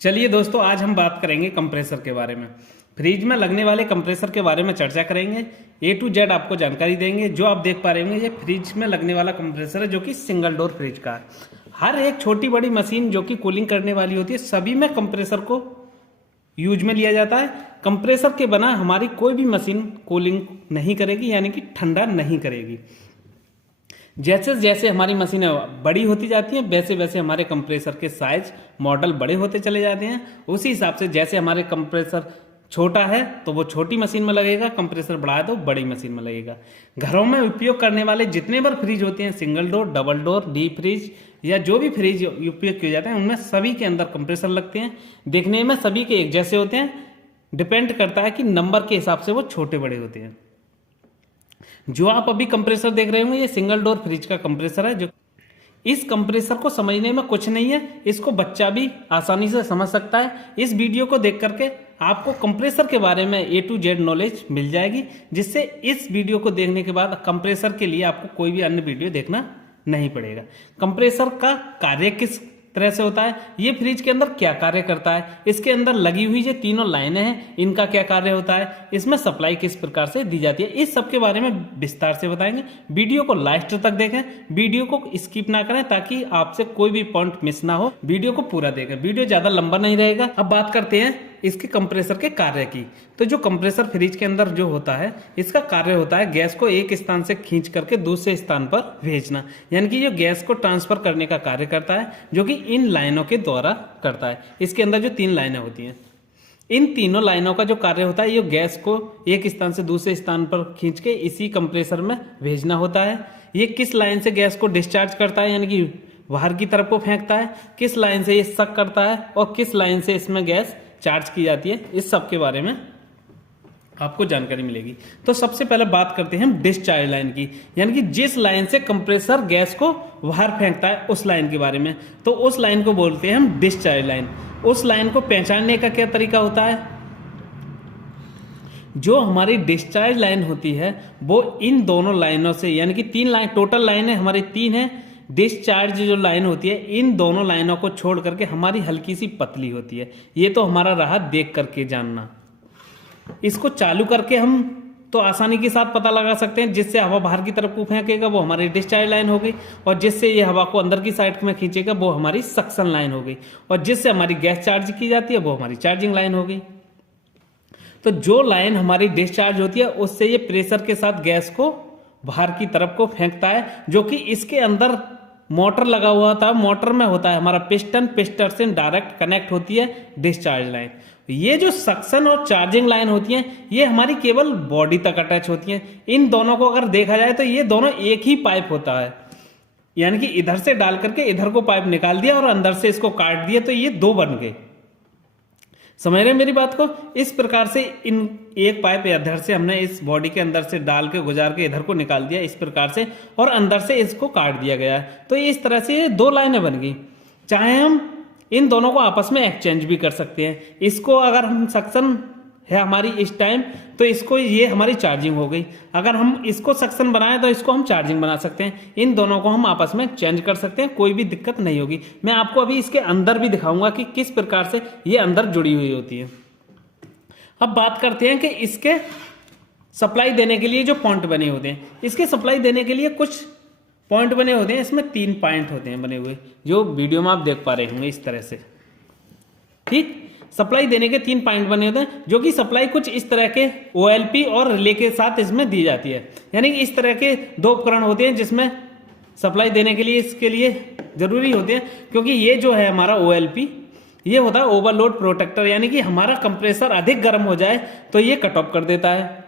चलिए दोस्तों, आज हम बात करेंगे कंप्रेसर के बारे में। फ्रिज में लगने वाले कंप्रेसर के बारे में चर्चा करेंगे। ए टू जेड आपको जानकारी देंगे। जो आप देख पा रहे होंगे, ये फ्रिज में लगने वाला कंप्रेसर है, जो कि सिंगल डोर फ्रिज का है। हर एक छोटी बड़ी मशीन जो कि कूलिंग करने वाली होती है, सभी में कंप्रेसर को यूज में लिया जाता है। कंप्रेसर के बिना हमारी कोई भी मशीन कूलिंग नहीं करेगी, यानी कि ठंडा नहीं करेगी। जैसे जैसे हमारी मशीनें बड़ी होती जाती हैं, वैसे वैसे हमारे कंप्रेसर के साइज मॉडल बड़े होते चले जाते हैं। उसी हिसाब से जैसे हमारे कंप्रेसर छोटा है तो वो छोटी मशीन में लगेगा, कंप्रेसर बड़ा है तो बड़ी मशीन में लगेगा। घरों में उपयोग करने वाले जितने बार फ्रिज होते हैं, single door, double door, deep fridge या जो भी फ्रिज उपयोग किए जाते हैं, उनमें सभी के अंदर कंप्रेसर लगते हैं। देखने में सभी के एक जैसे होते हैं, डिपेंड करता है कि नंबर के हिसाब से वो छोटे बड़े होते हैं। जो आप अभी कंप्रेसर देख रहे होंगे, ये सिंगल डोर फ्रिज का कंप्रेसर है। जो इस कंप्रेसर को समझने में कुछ नहीं है, इसको बच्चा भी आसानी से समझ सकता है। इस वीडियो को देख करके आपको कंप्रेसर के बारे में ए टू जेड नॉलेज मिल जाएगी, जिससे इस वीडियो को देखने के बाद कंप्रेसर के लिए आपको कोई भी अन्य वीडियो देखना नहीं पड़ेगा। कंप्रेसर का कार्य किस तरह से होता है, ये फ्रिज के अंदर क्या कार्य करता है, इसके अंदर लगी हुई जो तीनों लाइनें हैं, इनका क्या कार्य होता है, इसमें सप्लाई किस प्रकार से दी जाती है, इस सब के बारे में विस्तार से बताएंगे। वीडियो को लास्ट तक देखें, वीडियो को स्किप ना करें, ताकि आपसे कोई भी पॉइंट मिस ना हो। वीडियो को पूरा देखें, वीडियो ज्यादा लंबा नहीं रहेगा। अब बात करते हैं इसके कंप्रेसर के कार्य की। तो जो कंप्रेसर फ्रिज के अंदर जो होता है, इसका कार्य होता है गैस को एक स्थान से खींच करके दूसरे स्थान पर भेजना, यानी कि जो गैस को ट्रांसफर करने का कार्य करता है, जो कि इन लाइनों के द्वारा करता है। इसके अंदर जो 3 लाइनें होती हैं, इन तीनों लाइनों का जो कार्य होता है, ये गैस को एक स्थान से दूसरे स्थान पर खींच के इसी कंप्रेसर में भेजना होता है। ये किस लाइन से गैस को डिस्चार्ज करता है, यानी कि बाहर की तरफ को फेंकता है, किस लाइन से ये सक करता है और किस लाइन से इसमें गैस चार्ज की जाती है, इस सब के बारे में आपको जानकारी मिलेगी। तो सबसे पहले बात करते हैं हम डिस्चार्ज लाइन की, यानी कि जिस लाइन से कंप्रेसर गैस को बाहर फेंकता है, उस लाइन के बारे में। तो उस लाइन को बोलते हैं हम डिस्चार्ज लाइन। उस लाइन को पहचानने का क्या तरीका होता है, जो हमारी डिस्चार्ज लाइन होती है वो इन दोनों लाइनों से, यानी कि 3 लाइन, टोटल लाइनें हमारी 3 है। डिस्चार्ज जो लाइन होती है, इन दोनों लाइनों को छोड़ करके हमारी हल्की सी पतली होती है। ये तो हमारा रहा देख करके जानना। इसको चालू करके हम तो आसानी के साथ पता लगा सकते हैं। जिससे हवा बाहर की तरफ को फेंकेगा वो हमारी डिस्चार्ज लाइन हो गई, और जिससे ये हवा को अंदर की साइड में खींचेगा वो हमारी सक्शन लाइन हो गई, और जिससे हमारी गैस चार्ज की जाती है वो हमारी चार्जिंग लाइन हो गई। तो जो लाइन हमारी डिस्चार्ज होती है, उससे ये प्रेशर के साथ गैस को बाहर की तरफ को फेंकता है, जो कि इसके अंदर मोटर लगा हुआ था। मोटर में होता है हमारा पिस्टन, पिस्टन से डायरेक्ट कनेक्ट होती है डिस्चार्ज लाइन। ये जो सक्शन और चार्जिंग लाइन होती हैं, ये हमारी केवल बॉडी तक अटैच होती हैं। इन दोनों को अगर देखा जाए तो ये दोनों एक ही पाइप होता है, यानी कि इधर से डाल करके इधर को पाइप निकाल दिया और अंदर से इसको काट दिया, तो ये 2 बन गए। समझ रहे हैं मेरी बात को? इस प्रकार से इन एक पाइप इधर से हमने इस बॉडी के अंदर से डाल के गुजार के इधर को निकाल दिया इस प्रकार से, और अंदर से इसको काट दिया गया है। तो इस तरह से ये 2 लाइनें बन गई। चाहे हम इन दोनों को आपस में एक्सचेंज भी कर सकते हैं। इसको अगर हम सक्शन है हमारी इस टाइम, तो इसको ये हमारी चार्जिंग हो गई। अगर हम इसको सक्शन बनाएं तो इसको हम चार्जिंग बना सकते हैं। इन दोनों को हम आपस में चेंज कर सकते हैं, कोई भी दिक्कत नहीं होगी। मैं आपको अभी इसके अंदर भी दिखाऊंगा कि किस प्रकार से ये अंदर जुड़ी हुई होती है। अब बात करते हैं कि इसके सप्लाई देने के लिए जो पॉइंट बने होते हैं, इसके सप्लाई देने के लिए कुछ पॉइंट बने होते हैं। इसमें 3 पॉइंट होते हैं बने हुए, जो वीडियो में आप देख पा रहे होंगे इस तरह से। ठीक, सप्लाई देने के 3 पॉइंट बने होते हैं, जो कि सप्लाई कुछ इस तरह के OLP और रिले के साथ इसमें दी जाती है। यानी कि इस तरह के 2 उपकरण होते हैं जिसमें सप्लाई देने के लिए इसके लिए जरूरी होते हैं, क्योंकि ये जो है हमारा OLP, ये होता है ओवरलोड प्रोटेक्टर, यानी कि हमारा कंप्रेसर अधिक गर्म हो जाए तो ये कट ऑफ कर देता है,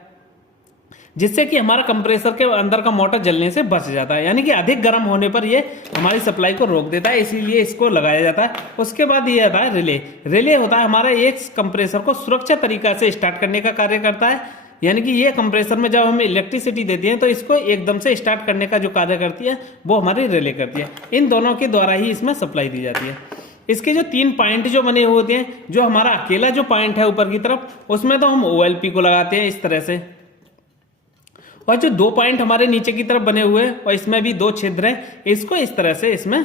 जिससे कि हमारा कंप्रेसर के अंदर का मोटर जलने से बच जाता है। यानी कि अधिक गर्म होने पर ये हमारी सप्लाई को रोक देता है, इसीलिए इसको लगाया जाता है। उसके बाद ये आता है रिले। रिले होता है हमारा एक कंप्रेसर को सुरक्षित तरीका से स्टार्ट करने का कार्य करता है। यानी कि ये कंप्रेसर में जब हम इलेक्ट्रिसिटी देती है तो इसको एकदम से स्टार्ट करने का जो कार्य करती है वो हमारी रिले करती है। इन दोनों के द्वारा ही इसमें सप्लाई दी जाती है। इसके जो 3 पॉइंट जो बने हुए होते हैं, जो हमारा अकेला जो पॉइंट है ऊपर की तरफ, उसमें तो हम OLP को लगाते हैं इस तरह से, और जो 2 पॉइंट हमारे नीचे की तरफ बने हुए हैं और इसमें भी 2 छिद्र हैं, इसको इस तरह से इसमें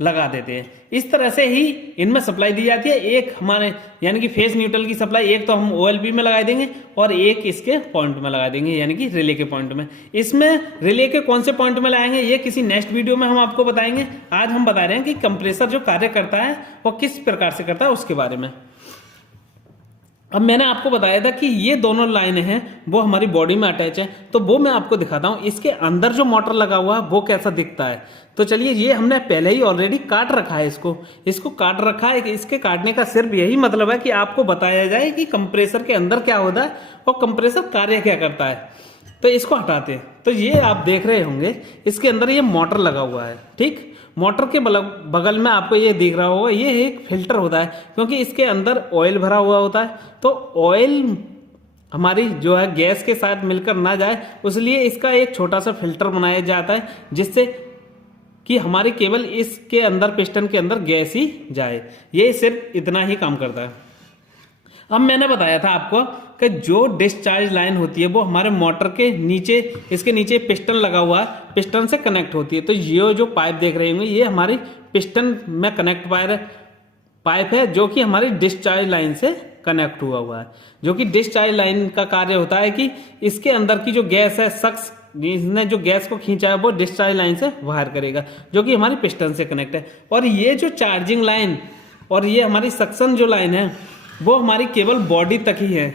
लगा देते हैं। इस तरह से ही इनमें सप्लाई दी जाती है। एक हमारे यानी कि फेस न्यूट्रल की सप्लाई एक तो हम OLP में लगा देंगे और एक इसके पॉइंट में लगा देंगे, यानी कि रिले के पॉइंट में। इसमें रिले के कौन से पॉइंट में लगाएंगे ये किसी नेक्स्ट वीडियो में हम आपको बताएंगे। आज हम बता रहे हैं कि कंप्रेसर जो कार्य करता है वो किस प्रकार से करता है उसके बारे में। अब मैंने आपको बताया था कि ये दोनों लाइनें हैं वो हमारी बॉडी में अटैच है, तो वो मैं आपको दिखाता हूं इसके अंदर जो मोटर लगा हुआ है वो कैसा दिखता है। तो चलिए, ये हमने पहले ही ऑलरेडी काट रखा है, इसको काट रखा है। इसके काटने का सिर्फ यही मतलब है कि आपको बताया जाए कि कंप्रेसर के अंदर क्या होता है और कंप्रेसर कार्य क्या करता है। तो इसको हटाते हैं, तो ये आप देख रहे होंगे इसके अंदर ये मोटर लगा हुआ है। ठीक, मोटर के बगल में आपको ये दिख रहा होगा ये एक फिल्टर होता है, क्योंकि इसके अंदर ऑयल भरा हुआ होता है। तो ऑयल हमारी जो है गैस के साथ मिलकर ना जाए, इसलिए इसका एक छोटा सा फिल्टर बनाया जाता है, जिससे कि हमारी केवल इसके अंदर पिस्टन के अंदर गैस ही जाए। ये सिर्फ इतना ही काम करता है। अब मैंने बताया था आपको कि जो डिस्चार्ज लाइन होती है वो हमारे मोटर के नीचे, इसके नीचे पिस्टन लगा हुआ है, पिस्टन से कनेक्ट होती है। तो ये जो पाइप देख रहे होंगे ये हमारी पिस्टन में कनेक्ट पाइप है, जो कि हमारी डिस्चार्ज लाइन से कनेक्ट हुआ है। जो कि डिस्चार्ज लाइन का कार्य होता है कि इसके अंदर की जो गैस है, शख्स इसने जो गैस को खींचा है वो डिस्चार्ज लाइन से बाहर करेगा, जो कि हमारी पिस्टन से कनेक्ट है। और ये जो चार्जिंग लाइन और ये हमारी सक्शन जो लाइन है वो हमारी केवल बॉडी तक ही है।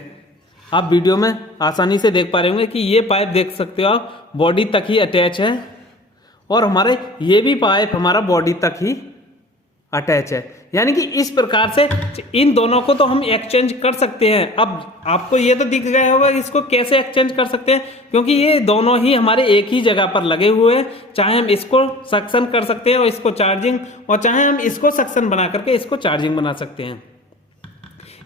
आप वीडियो में आसानी से देख पा रहे होंगे कि ये पाइप देख सकते हो आप, बॉडी तक ही अटैच है, और हमारे ये भी पाइप हमारा बॉडी तक ही अटैच है। यानी कि इस प्रकार से इन दोनों को तो हम एक्सचेंज कर सकते हैं। अब आपको ये तो दिख गया होगा इसको कैसे एक्सचेंज कर सकते हैं, क्योंकि ये दोनों ही हमारे एक ही जगह पर लगे हुए हैं। चाहे हम इसको सक्शन कर सकते हैं और इसको चार्जिंग, और चाहे हम इसको सक्शन बना करके इसको चार्जिंग बना सकते हैं।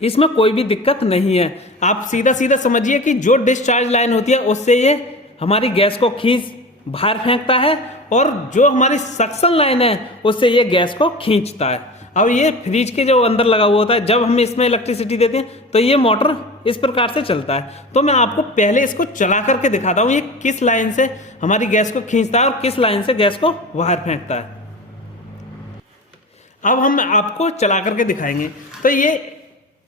इसमें कोई भी दिक्कत नहीं है। आप सीधा सीधा समझिए कि जो डिस्चार्ज लाइन होती है उससे ये हमारी गैस को खींच बाहर फेंकता है, और जो हमारी सक्शन लाइन है उससे ये गैस को खींचता है। और ये फ्रिज के जो अंदर लगा हुआ होता है, जब हम इसमें इलेक्ट्रिसिटी देते हैं तो ये मोटर इस प्रकार से चलता है। तो मैं आपको पहले इसको चला करके दिखाता हूं ये किस लाइन से हमारी गैस को खींचता है और किस लाइन से गैस को बाहर फेंकता है। अब हम आपको चला करके दिखाएंगे। तो ये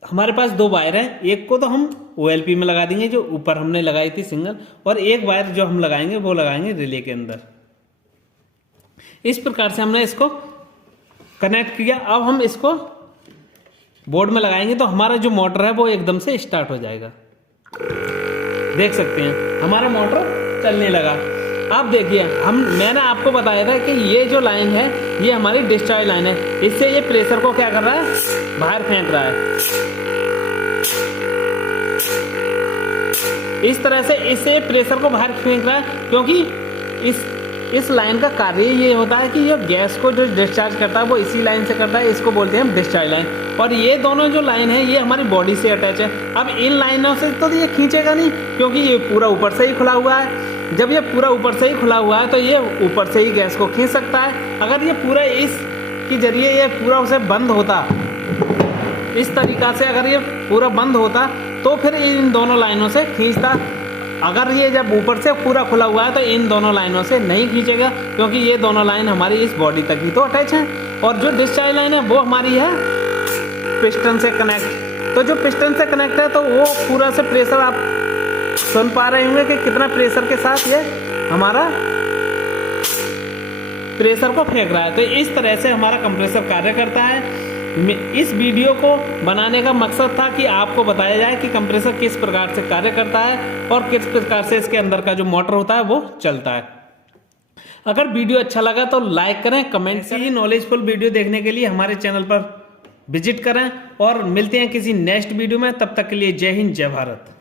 हमारे पास दो वायर है, एक को तो हम OLP में लगा देंगे जो ऊपर हमने लगाई थी सिंगल, और एक वायर जो हम लगाएंगे वो लगाएंगे रिले के अंदर। इस प्रकार से हमने इसको कनेक्ट किया। अब हम इसको बोर्ड में लगाएंगे तो हमारा जो मोटर है वो एकदम से स्टार्ट हो जाएगा। देख सकते हैं हमारा मोटर चलने लगा। आप देखिए, मैंने आपको बताया था कि ये जो लाइन है ये हमारी डिस्चार्ज लाइन है, इससे ये प्रेशर को क्या कर रहा है, बाहर फेंक रहा है। इस तरह से इससे प्रेशर को बाहर फेंक रहा है, क्योंकि इस लाइन का कार्य ये होता है कि ये गैस को जो डिस्चार्ज करता है वो इसी लाइन से करता है, इसको बोलते हैं हम डिस्चार्ज लाइन। और ये दोनों जो लाइन है ये हमारी बॉडी से अटैच है। अब इन लाइनों से तो ये खींचेगा नहीं, क्योंकि ये पूरा ऊपर से ही खुला हुआ है। जब ये पूरा ऊपर से ही खुला हुआ है तो ये ऊपर से ही गैस को खींच सकता है। अगर ये पूरा इसके जरिए ये पूरा उसे बंद होता, इस तरीका से अगर ये पूरा बंद होता तो फिर इन दोनों लाइनों से खींचता। अगर ये जब ऊपर से पूरा खुला हुआ है तो इन दोनों लाइनों से नहीं खींचेगा, क्योंकि ये दोनों लाइन हमारी इस बॉडी तक ही तो अटैच है। और जो डिस्चार्ज लाइन है वो हमारी है पिस्टन से कनेक्ट। तो जो पिस्टन से कनेक्ट है तो वो पूरा से प्रेशर आप सुन पा रहे होंगे कि कितना प्रेशर के साथ ये हमारा प्रेशर को फेंक रहा है। तो इस तरह से हमारा कंप्रेसर कार्य करता है। इस वीडियो को बनाने का मकसद था कि आपको बताया जाए कि कंप्रेसर किस प्रकार से कार्य करता है और किस प्रकार से इसके अंदर का जो मोटर होता है वो चलता है। अगर वीडियो अच्छा लगा तो लाइक करें, कमेंट करें। नॉलेजफुल वीडियो देखने के लिए हमारे चैनल पर विजिट करें, और मिलते हैं किसी नेक्स्ट वीडियो में। तब तक के लिए जय हिंद, जय भारत।